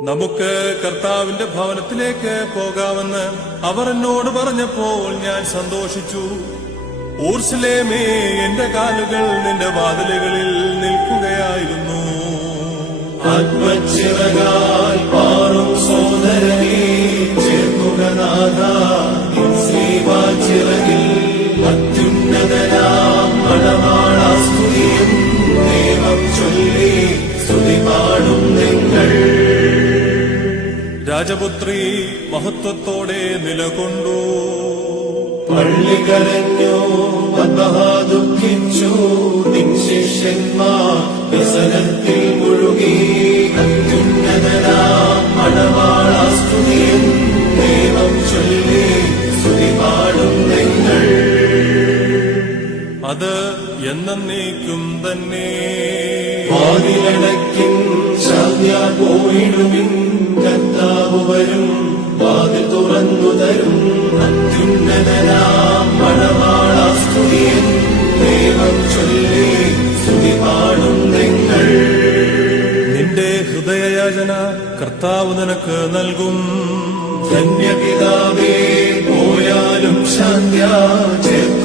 നമുക്ക് കർത്താവിന്റെ ഭവനത്തിലേക്ക് പോകാമെന്ന് അവർ എന്നോട് പറഞ്ഞപ്പോൾ ഞാൻ സന്തോഷിച്ചു. ഊർസിലേമേ എന്റെ കാലുകൾ നിന്റെ വാതിലുകളിൽ നിൽക്കുകയായിരുന്നു. ആത്മച്ചിറകാൽ പാറും ചേർക്കുക രാജപുത്രി മഹത്വത്തോടെ നിലകൊണ്ടു. പള്ളി കരഞ്ഞു വധഹാ ദുഃഖിച്ചു നിൻ ശിഷ്യന്മാർ വ്യസനത്തിൽ മുഴുകി. അത്യുന്നതനാം മണവാളാസ്തുതിയും ദൈവം ചൊല്ലി സ്തുതി പാടും നിങ്ങൾ. അത് എന്നേക്കും തന്നെ. വാതിലടയ്ക്കും ചാദ്യ പോയിടുവിൻ. വരും വാതിൽ തുറന്നു തരും. അത്യുന്നതനാം മണവാളാസ്തുതിയൻ ദൈവം ചൊല്ലി സ്തുതി പാടും നിങ്ങൾ. നിന്റെ ഹൃദയയാചന കർത്താവ് നിനക്ക് നൽകും. ധന്യപിതാവേ പോയാലും ചേർക്കും